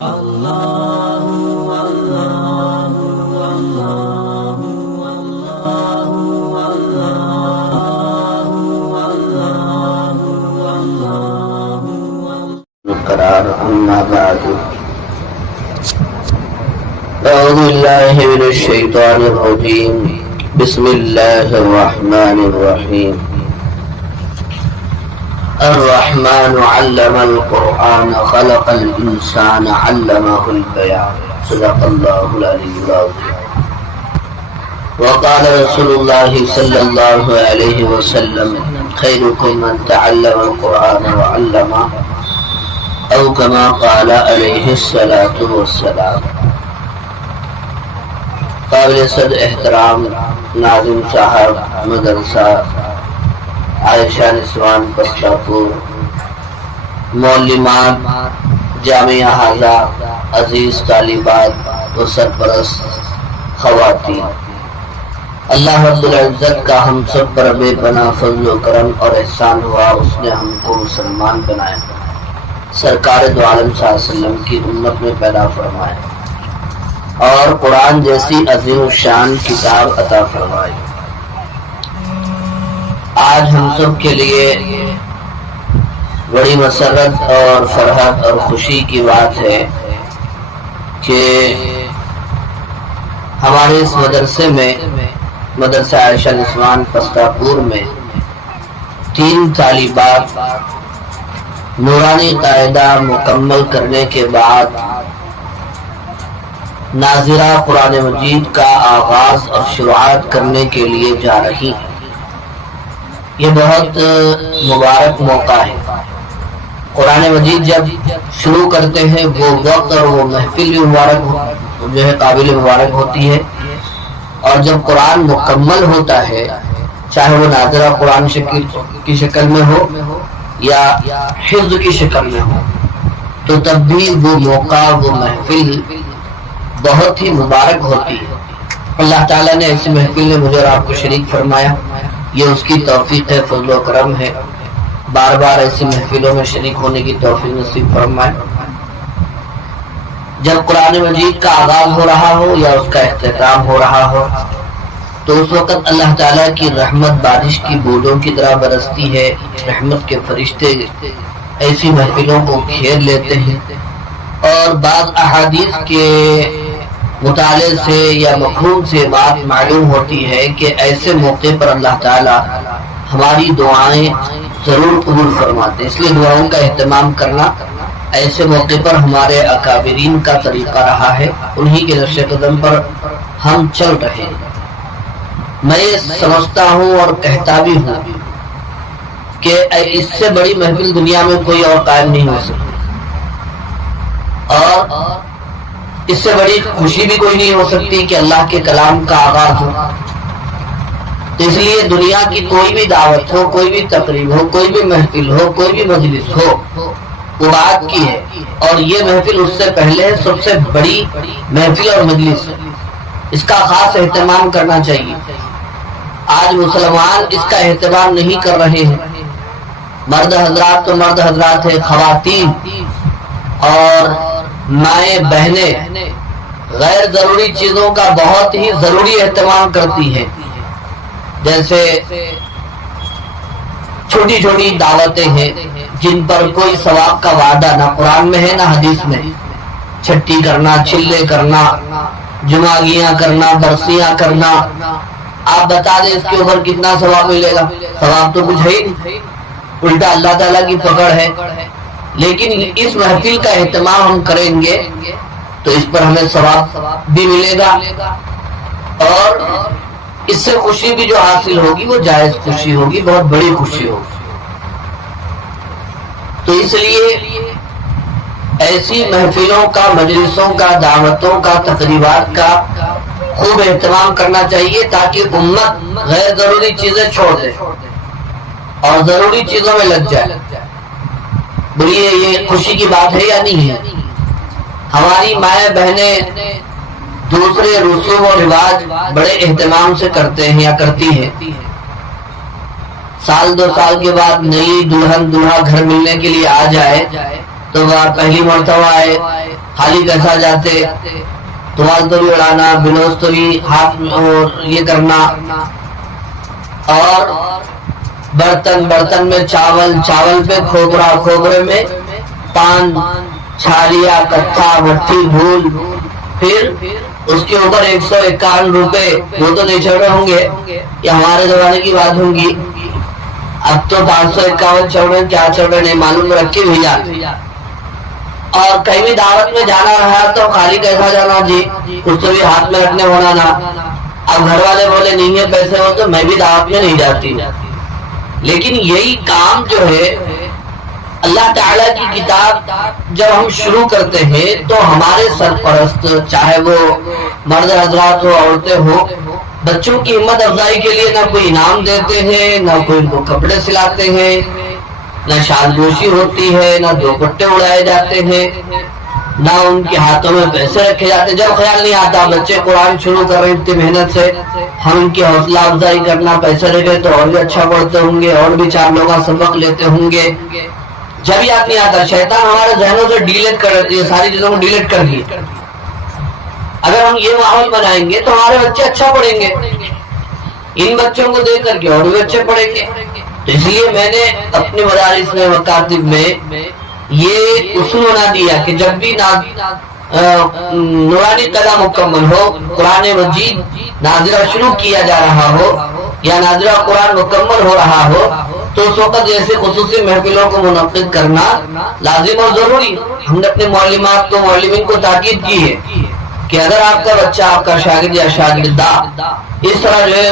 أما بعد أعوذ بالله من الشيطان الرجيم بسم الله الرحمن الرحيم الرحمن علم القرآن خلق الإنسان علمه البيان صدق الله العلي العظيم وقال رسول الله صلى الله عليه وسلم خيركم من تعلم القرآن وعلمه او كما قال علیہ الصلاۃ والسلام۔ قابل صد احترام ناظم صاحب مدرسہ عائشہ نسوان پستاپور، معلمات جامعہ حاضہ، عزیز طالبات و سرپرست خواتین، اللہ رب العزت کا ہم سب پر بے پناہ فضل و کرم اور احسان ہوا، اس نے ہم کو مسلمان بنایا، سرکار دو عالم صلی اللہ علیہ وسلم کی امت میں پیدا فرمائے اور قرآن جیسی عظیم الشان کتاب عطا فرمائی۔ آج ہم سب کے لیے بڑی مسرت اور فرحت اور خوشی کی بات ہے کہ ہمارے اس مدرسے میں، مدرسہ عائشہ نسوان پستاپور میں 3 طالبات نورانی قاعدہ مکمل کرنے کے بعد ناظرہ قرآن مجید کا آغاز اور شروعات کرنے کے لیے جا رہی ہیں۔ یہ بہت مبارک موقع ہے۔ قرآن مجید جب شروع کرتے ہیں وہ وقت اور وہ محفل بھی مبارک جو ہے قابل مبارک ہوتی ہے، اور جب قرآن مکمل ہوتا ہے، چاہے وہ ناظرہ قرآن کی شکل میں ہو یا حفظ کی شکل میں ہو، تو تب بھی وہ موقع، وہ محفل بہت ہی مبارک ہوتی ہے۔ اللہ تعالیٰ نے ایسی محفل میں مجھے اور آپ کو شریک فرمایا، یہ اس کی توفیق ہے، فضل و کرم ہے۔ بار بار ایسی محفلوں میں شریک ہونے کی توفیق نصیب فرمائے۔ جب قرآن مجید کا آغاز ہو رہا ہو یا اس کا اختتام ہو رہا ہو، تو اس وقت اللہ تعالیٰ کی رحمت بارش کی بوندوں کی طرح برستی ہے، رحمت کے فرشتے ایسی محفلوں کو گھیر لیتے ہیں، اور بعض احادیث کے مطالعے سے یا مفہوم سے بات معلوم ہوتی ہے کہ ایسے موقع پر اللہ تعالیٰ ہماری دعائیں ضرور قبول فرماتے ہیں۔ اس لیے دعاؤں کا اہتمام کرنا ایسے موقع پر ہمارے اکابرین کا طریقہ رہا ہے، انہی کے نقش قدم پر ہم چل رہے ہیں۔ میں یہ سمجھتا ہوں اور کہتا بھی ہوں کہ اس سے بڑی محفل دنیا میں کوئی اور قائم نہیں ہو سکتی، اور اس سے بڑی خوشی بھی کوئی نہیں ہو سکتی کہ اللہ کے کلام کا آغاز ہو۔ تو اس لیے دنیا کی کوئی بھی دعوت ہو، کوئی بھی تقریب ہو، کوئی بھی محفل ہو، کوئی بھی مجلس ہو، وہ بات کی ہے، اور یہ محفل اس سے پہلے سب سے بڑی محفل اور مجلس ہے، اس کا خاص اہتمام کرنا چاہیے۔ آج مسلمان اس کا اہتمام نہیں کر رہے ہیں۔ مرد حضرات تو مرد حضرات ہیں، خواتین اور مائیں بہنیں غیر ضروری چیزوں کا بہت ہی ضروری اہتمام کرتی ہیں، جیسے چھوٹی چھوٹی دعوتیں ہیں جن پر کوئی ثواب کا وعدہ نہ قرآن میں ہے نہ حدیث میں، چھٹی کرنا، چلے کرنا، جمعگیاں کرنا، برسیاں کرنا، آپ بتا دیں اس کے اوپر کتنا ثواب ملے گا؟ ثواب تو کچھ ہے ہی نہیں، الٹا اللہ تعالیٰ کی پکڑ ہے۔ لیکن اس محفل کا اہتمام ہم کریں گے تو اس پر ہمیں ثواب بھی ملے گا، اور اس سے خوشی بھی جو حاصل ہوگی وہ جائز خوشی ہوگی، بہت بڑی خوشی ہوگی۔ تو اس لیے ایسی محفلوں کا، مجلسوں کا، دعوتوں کا، تقریبات کا خوب اہتمام کرنا چاہیے، تاکہ امت غیر ضروری چیزیں چھوڑ دے اور ضروری چیزوں میں لگ جائے۔ بولیے یہ خوشی کی بات ہے یا نہیں ہے؟ ہماری مائیں بہنیں دوسرے رسوم و رواج بڑے اہتمام سے کرتے ہیں یا کرتی ہیں۔ سال 2 سال کے بعد نئی دلہن دلہا گھر ملنے کے لیے آ جائے تو وہ پہلی مرتبہ آئے، خالی کیسا جاتے، توال تو بھی اڑانا، بلوز تو بھی ہاتھ میں اور یہ کرنا، اور برتن میں چاول پہ کھوپرا، کھوپرے میں پان، چھالیا، کتھا، مٹھی، دھول، پھر اس کے اوپر 151 روپے، وہ تو نہیں چڑھ رہے ہوں گے، یہ ہمارے زمانے کی بات ہوں گی، اب تو 551 چڑھ رہے، کیا چڑھ رہے نہیں معلوم، رکھ کے بھیجا۔ اور کہیں بھی دعوت میں جانا رہا تو خالی کیسا جانا جی، اس کو بھی ہاتھ میں رکھنے ہونا نا۔ اب گھر والے بولے نہیں ہے پیسے ہو تو میں بھی دعوت میں نہیں جاتی، لیکن یہی کام جو ہے اللہ تعالیٰ کی کتاب جب ہم شروع کرتے ہیں تو ہمارے سرپرست، چاہے وہ مرد حضرات ہو، عورتیں ہو، بچوں کی ہمت افزائی کے لیے نہ کوئی انعام دیتے ہیں، نہ کوئی ان کو کپڑے سلاتے ہیں، نہ شادگوشی ہوتی ہے، نہ دوپٹے اڑائے جاتے ہیں، نہ ان کے ہاتھوں میں پیسے رکھے جاتے ہیں۔ جب خیال نہیں آتا بچے قرآن شروع کر رہے ہیں اتنی محنت سے، ہم ان کی حوصلہ افزائی کرنا، پیسے دے گئے تو اور بھی اچھا پڑھتے ہوں گے، اور بھی 4 لوگ کا سبق لیتے ہوں گے۔ جب یاد نہیں آتا، شیطان ہمارے ذہنوں سے ڈیلیٹ کر دیتی ہے، ساری چیزوں کو ڈیلیٹ کر دیے۔ اگر ہم یہ ماحول بنائیں گے تو ہمارے بچے اچھا پڑھیں گے، ان بچوں کو دیکھ کر کے اور بھی بچے پڑھیں گے۔ تو اس لیے میں نے اپنے مدارس میں، مکاتب میں یہ اصول بنا دیا کہ جب بھی نورانی قضا مکمل ہو، قرآن مجید نازلہ شروع کیا جا رہا ہو یا نازلہ قرآن مکمل ہو رہا ہو، تو اس وقت ایسے خصوصی محفلوں کو منعقد کرنا لازم اور ضروری۔ ہم نے اپنے معلمات کو، معلمین کو تاکید کی ہے کہ اگر آپ کا بچہ، آپ کا شاگرد یا شاگردہ اس طرح جو ہے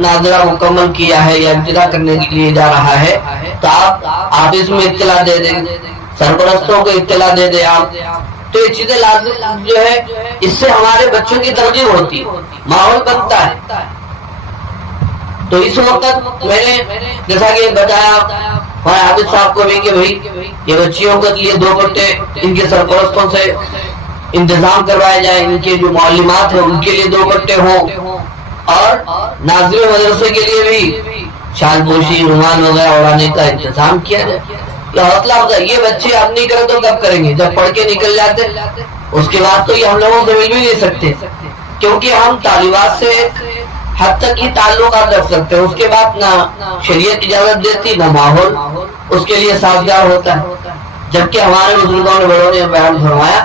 ناظرہ مکمل کیا ہے یا ابتدا کرنے کے لیے جا رہا ہے تو آپ آفس میں اطلاع دے دیں، سرپرستوں کو اطلاع دے دیں آپ، تو یہ چیزیں لازم جو ہے، اس سے ہمارے بچوں کی ترغیب ہوتی، ماحول بنتا ہے۔ تو اس وقت میں نے جیسا کہ بتایا ہمارے حافظ صاحب کو بھی کہ بھائی یہ بچیوں کے لیے دوپٹے ان کے سرپرستوں سے انتظام کروائے جائیں، ان کے جو معلمات ہیں ان کے لیے دوپٹے ہوں، اور ناظرین مدرسے کے لیے بھی شال پوشی، رومال وغیرہ اڑانے کا انتظام کیا جائے۔ یہ حوصلہ افزائی، یہ بچے اب نہیں کریں تو کب کریں گے؟ جب پڑھ کے نکل جاتے، اس کے بعد تو یہ ہم لوگوں سے مل بھی نہیں سکتے، کیونکہ ہم طالبات سے حد تک ہی تعلقات رکھ سکتے ہیں، اس کے بعد نہ شریعت اجازت دیتی، نہ ماحول اس کے لیے سازگار ہوتا ہے۔ جبکہ ہمارے بزرگوں نے، بڑوں نے بیان فرمایا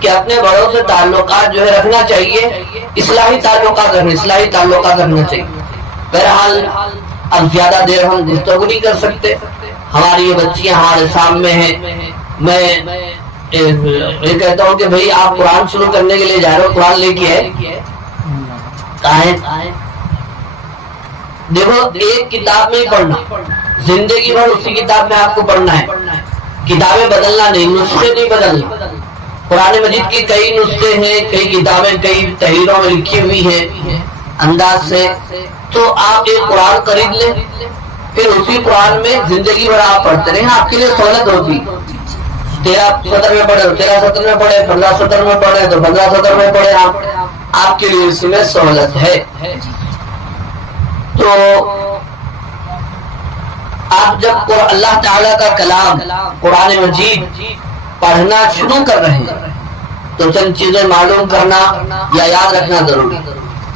کہ اپنے بڑوں سے تعلقات جو ہے رکھنا چاہیے، اصلاحی تعلقات رکھنا چاہیے۔ بہرحال اب زیادہ دیر ہم گفتگو نہیں کر سکتے، ہماری یہ بچیاں ہمارے سامنے ہیں۔ میں یہ کہتا ہوں کہ بھائی آپ قرآن شروع کرنے کے لیے جا رہے ہو، قرآن لے کے ہے دیکھو، ایک کتاب میں ہی پڑھنا، زندگی بھر اسی کتاب میں آپ کو پڑھنا ہے، کتابیں بدلنا نہیں، نسخے نہیں بدلنا۔ قرآن مجید کے کئی نسخے ہیں، کئی کتابیں کئی تحریروں میں لکھی ہوئی ہیں انداز سے، تو آپ ایک قرآن خرید لیں، پھر اسی قرآن میں زندگی بھر آپ پڑھتے رہیں، آپ کے لیے سہولت ہوگی۔ 13 سطر میں پڑھے تو 13 سطر میں پڑھے، 15 سطر میں پڑھے تو 15 سطر میں پڑھے، آپ کے لیے اس میں سہولت ہے۔ تو آپ جب اللہ تعالیٰ کا کلام قرآن مجید پڑھنا شروع کر رہے ہیں تو چند چیزیں معلوم کرنا یا یاد رکھنا ضروری۔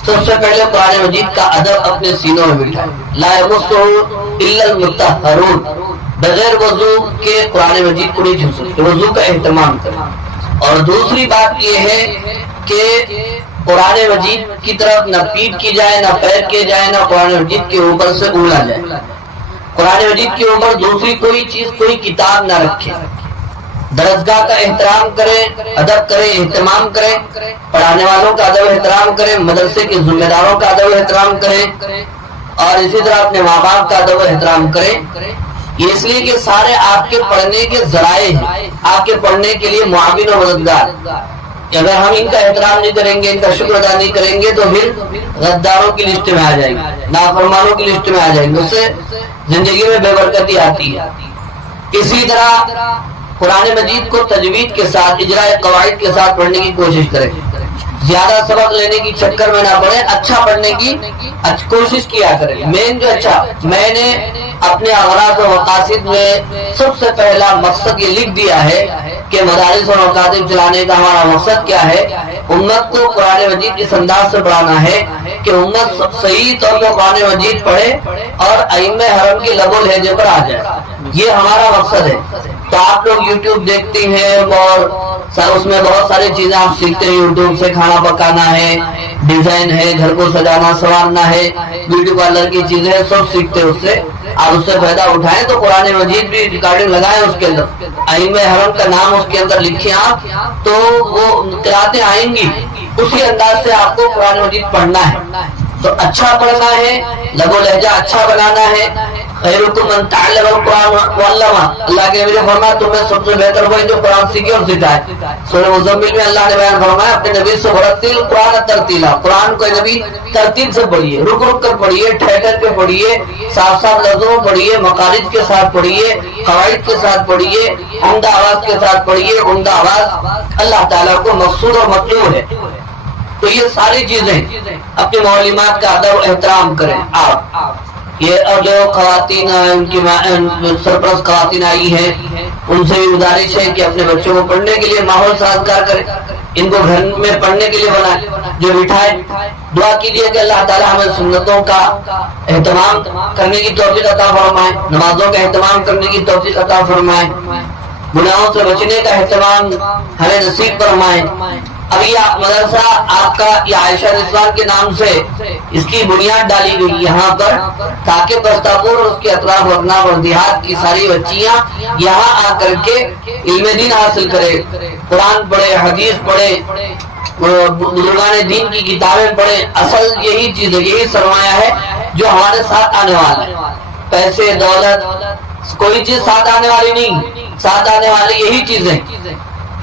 سب سے پہلے قرآن مجید کا ادب اپنے سینوں میں بٹھائیں، لا یمسہ الا المطہرون، بغیر وضو کے قرآن مجید کو نہیں چھو سکتے، وضو کا اہتمام کریں۔ اور دوسری بات یہ ہے کہ قرآن مجید کی طرف نہ پیٹ کی جائے، نہ پیر کیے جائے، نہ قرآن مجید کے اوپر سے اگلا جائے۔ قرآن مجید کے اوپر دوسری کوئی چیز، کوئی کتاب نہ رکھے۔ درسگاہ کا احترام کریں، ادب کریں، اہتمام کریں، پڑھانے والوں کا ادب احترام کریں، مدرسے کے ذمہ داروں کا ادب احترام کریں، اور اسی طرح اپنے ماں باپ کا ادب احترام کریں۔ یہ اس لیے کہ سارے آپ کے پڑھنے کے ذرائع ہیں، آپ کے پڑھنے کے لیے معاون و مددگار۔ اگر ہم ان کا احترام نہیں کریں گے، ان کا شکر ادا نہیں کریں گے، تو پھر غداروں کی لسٹ میں آ جائیں گے، نافرمانوں کی لسٹ میں آ جائیں گے، اس سے زندگی میں بے برکتی آتی ہے۔ اسی طرح قرآن مجید کو تجوید کے ساتھ، اجراء قواعد کے ساتھ پڑھنے کی کوشش کریں، زیادہ سبق لینے کی چکر میں نہ پڑے، اچھا پڑھنے کی کوشش کیا کریں۔ مین جو اچھا، میں نے اپنے اغراض و مقاصد میں سب سے پہلا مقصد یہ لکھ دیا ہے کہ مدارس اور مکاتب چلانے کا ہمارا مقصد کیا ہے؟ امت کو قرآن مجید اس انداز سے پڑھانا ہے کہ امت صحیح طور پر قرآن مجید پڑھے اور ائمہ حرم کے لب و لہجے پر آ جائے. یہ ہمارا مقصد ہے. تو آپ لوگ یوٹیوب دیکھتے ہیں اور اس میں بہت ساری چیزیں آپ سیکھتے ہیں. یوٹیوب سے کھانا پکانا ہے، ڈیزائن ہے، گھر کو سجانا سنوارنا ہے، بیوٹی پارلر کی چیزیں سب سیکھتے ہیں. اس سے آپ اس سے فائدہ اٹھائیں تو قرآن مجید بھی ریکارڈنگ لگائیں، اس کے اندر ائمہ حرم کا نام اس کے اندر لکھیں آپ، تو وہ قراتیں آئیں گی. اسی انداز سے آپ کو قرآن مجید پڑھنا ہے. تو اچھا پڑھنا ہے، لب و لہجہ اچھا بنانا ہے. خیرکم من تعلم القرآن وعلمہ، اللہ کے نبی نے فرمایا تم میں سب سے بہتر وہی جو قرآن سیکھے اور سکھائے. سورہ مزمل میں اللہ نے بیان فرمایا اپنے نبی سے ورتل قرآن ترتیلا، قرآن کو نبی ترتیب سے پڑھیے، رک رک کر پڑھیے، ٹھہر کے پڑھیے، صاف صاف لفظوں میں پڑھیے، مخارج کے ساتھ پڑھیے، قواعد کے ساتھ پڑھیے، عمدہ آواز کے ساتھ پڑھیے. عمدہ آواز اللہ تعالیٰ کو مقصود اور مطلوب ہے. تو یہ ساری چیزیں اپنی معلومات کا ادب و احترام کریں آپ. یہ اور جو خواتین ان کی سرپرست خواتین آئی ہیں ان سے بھی گزارش ہے کہ اپنے بچوں کو پڑھنے کے لیے ماحول سازگار کریں، ان کو گھر میں پڑھنے کے لیے بنائیں، جو بٹھائیں. دعا کیجیے کہ اللہ تعالیٰ ہمیں سنتوں کا اہتمام کرنے کی توفیق عطا فرمائے، نمازوں کا اہتمام کرنے کی توفیق عطا فرمائے، گناہوں سے بچنے کا اہتمام ہمیں نصیب فرمائے. اب یہ مدرسہ آپ کا یہ عائشہ رضوان کے نام سے اس کی بنیاد ڈالی گئی یہاں پر، تاکہ بستاپور اور اس کے اطراف وطناب اور دیہات کی ساری بچیاں یہاں آ کر کے علم دین حاصل کرے، قرآن پڑھے، حدیث پڑھے، بزرگان دین کی کتابیں پڑھیں. اصل یہی چیز ہے، یہی سرمایہ ہے جو ہمارے ساتھ آنے والا ہے. پیسے دولت کوئی چیز ساتھ آنے والی نہیں، ساتھ آنے والی یہی چیزیں.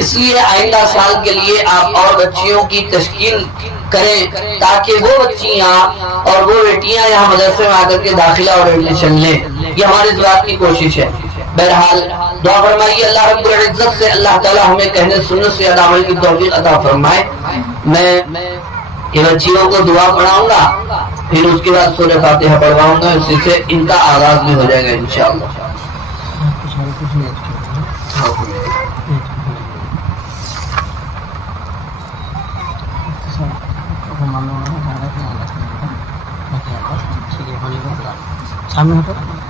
اس لیے آئندہ سال کے لیے آپ اور بچیوں کی تشکیل کریں تاکہ وہ بچیاں اور وہ بیٹیاں یہاں مدرسے میں آ کر کے داخلہ اور ایڈمیشن لیں. یہ ہماری اس بات کی کوشش ہے. بہرحال دعا فرمائیے اللہ رب العزت سے اللہ تعالیٰ ہمیں کہنے سننے سے عمل کی توفیق عطا فرمائے. میں یہ بچیوں کو دعا پڑھاؤں گا، پھر اس کے بعد سورہ فاتحہ پڑھواؤں گا، اسی سے ان کا آغاز بھی ہو جائے گا انشاءاللہ.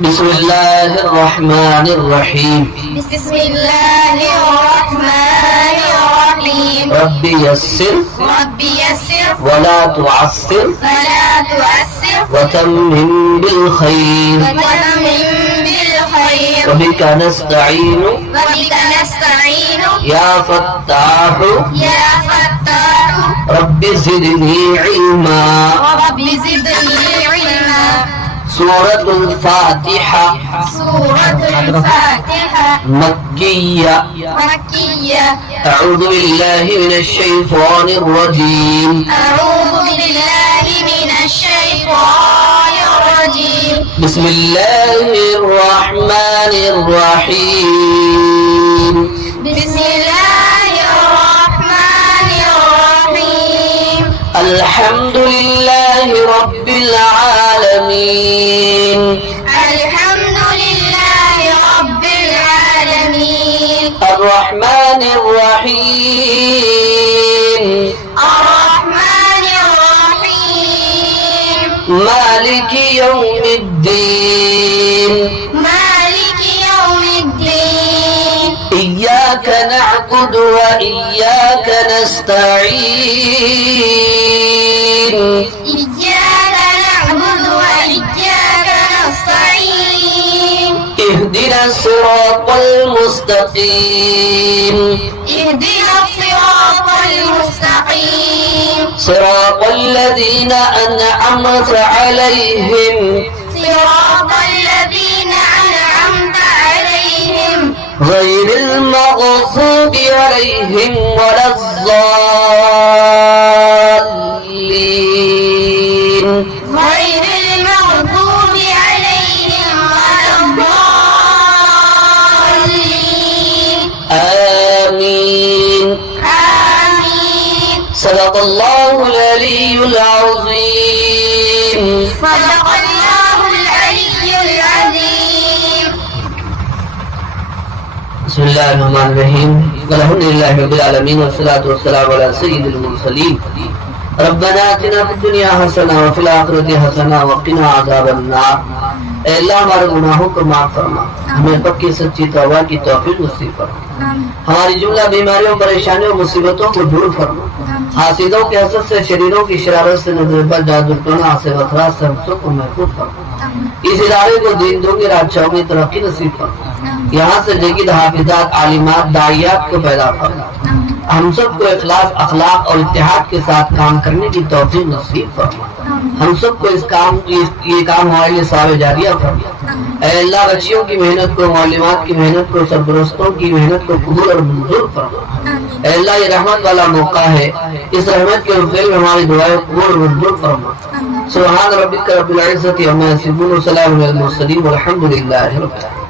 بسم اللہ الرحمن الرحیم. بسم اللہ الرحمن الرحیم. رب یسر رب یسر ولا تعسر ولا تعسر وتمم بالخیر وتمم بالخیر وبک نستعین وبک نستعین یا فتاح یا فتاح رب زدنی علما. رب زدنی علما. سورة الفاتحة سورة الفاتحة مكية. مكية. أعوذ بالله من الشيطان الرجيم. أعوذ بالله من الشيطان الرجيم. بسم الله الرحمن الرحيم. بسم الله الرحمن الرحيم. الحمد لله رب العالمين. الحمد لله رب العالمين. الرحمن الرحيم. الرحمن الرحيم. مالك يوم الدين. مالك يوم الدين. إياك نعبد وإياك نستعين. إياك نعبد وإياك نستعين. اهدنا الصراط المستقيم. اهدنا الصراط المستقيم. صراط الذين أنعمت عليهم صراط الذين أنعمت عليهم غير المغضوب عليهم ولا الضالين. غير المغضوب عليهم ولا الضالين. آمين. آمين. صدق الله العلي العظيم. صدق الله العلي العظيم. بسم الله الرحمن الرحيم. الحمدللہ رب العالمین والصلاة والسلام علی سید المرسلین ربنا آتنا فی الدنیا حسنہ وفی الآخرۃ حسنہ وقنا عذاب النار۔ اے اللہ ہمارے گناہوں کو معاف فرما، ہمیں پکی سچی توبہ کی توفیق نصیب فرما، ہماری جملہ بیماریوں پریشانیوں مصیبتوں کو دور فرما، حاسدوں کے حسد سے، شریروں کی شرارت سے، نظر بد، جادو ٹونا سے، وسواس سے ہم سب کو محفوظ فرما، اس ادارے کو دین دنیا راجوں میں ترقی نصیب فرما، یہاں سے جگید حافظات، عالمات، داعیات کو پیدا فرما، ہم سب کو اخلاص، اخلاق اور اتحاد کے ساتھ کام کرنے کی توفیق نصیب فرما، ہم سب کو یہ کام ہمارے لیے ثواب جاریہ فرما۔ اے اللہ بچیوں کی محنت کو، معلمات کی محنت کو، سرپرستوں کی محنت کو قبول اور منظور فرما۔ اے اللہ یہ رحمت والا موقع ہے، اس رحمت کے فعل میں ہماری دعائیں قبول اور منظور فرما۔ سبحان ربک رب العزت عما یصفون وسلام علی المرسلین والحمد للہ رب العالمین۔